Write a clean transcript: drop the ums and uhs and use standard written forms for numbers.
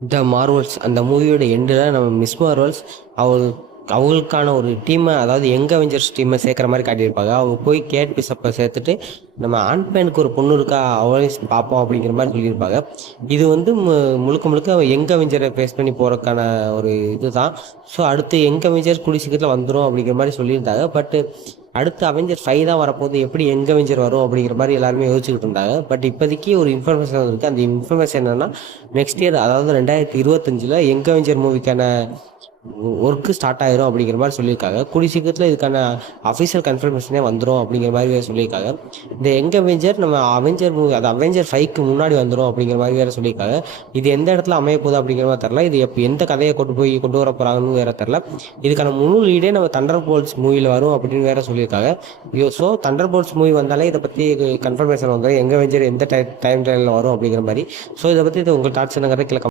த Marvel's அந்த மூவியோட எண்டில் நம்ம மிஸ் மார்வல்ஸ் அவள் அவங்களுக்கான ஒரு டீமை, அதாவது யங் அவெஞ்சர்ஸ் டீமை சேர்க்குற மாதிரி காட்டியிருப்பாங்க. அவங்க போய் கேட் பிஷப்பை சேர்த்துட்டு நம்ம ஆண்ட்மேனுக்கு ஒரு பொண்ணு இருக்கா அவளையும் பார்ப்போம் அப்படிங்கிற மாதிரி சொல்லியிருப்பாங்க. இது வந்து முழுக்க முழுக்க யங் அவெஞ்சரை ஃபேஸ் பண்ணி போகிறதுக்கான ஒரு இதுதான். ஸோ அடுத்து யங் அவெஞ்சர்ஸ் கூடிய சீக்கிரத்தில் வந்துடும் அப்படிங்கிற மாதிரி சொல்லியிருந்தாங்க. பட்டு அடுத்து அவெஞ்சர் 5 தான் வரப்போகுது, எப்படி யங் அவெஞ்சர் வரும் அப்படிங்கிற மாதிரி எல்லாருமே யோசிச்சுக்கிட்டு இருந்தாங்க. பட் இப்போதைக்கு ஒரு இன்ஃபர்மேஷன் இருக்குது. அந்த இன்ஃபர்மேஷன் என்னென்னா, நெக்ஸ்ட் இயர் அதாவது 2025 யங் அவெஞ்சர் மூவிக்கான ஒர்க்கு ஸ்டார்ட் ஆயிரும் அப்படிங்கிற மாதிரி சொல்லியிருக்காங்க. கூடிய சீக்கிரத்தில் இதுக்கான அஃபிஷியல் கன்ஃபர்மேஷனே வந்துடும் அப்படிங்கிற மாதிரி வேறு சொல்லியிருக்காங்க. இந்த யங் அவெஞ்சர் நம்ம அவெஞ்சர் மூவி, அது அவெஞ்சர் 5க்கு முன்னாடி வந்துடும் அப்படிங்கிற மாதிரி வேறு சொல்லியிருக்காங்க. இது எந்த இடத்துல அமைய போகுது அப்படிங்கிற மாதிரி தெரில. இது எந்த கதையை கொண்டு வர போகிறாங்கன்னு வேறு தெரில. இதுக்கான முழு லீடே நம்ம தண்டர் போல்ட்ஸ் மூவியில் வரும் அப்படின்னு வேறு சொல்லியிருக்காங்க. ஸோ தண்டர் போல்ட்ஸ் மூவி வந்தாலே இதை பற்றி கன்ஃபர்மேஷன் வந்துடும், யங் அவெஞ்சர் எந்த டைம் லைனில் வரும் அப்படிங்கிற மாதிரி. ஸோ இதை பற்றி உங்கள் தாட்ஸ் என்னங்கிறத கீழே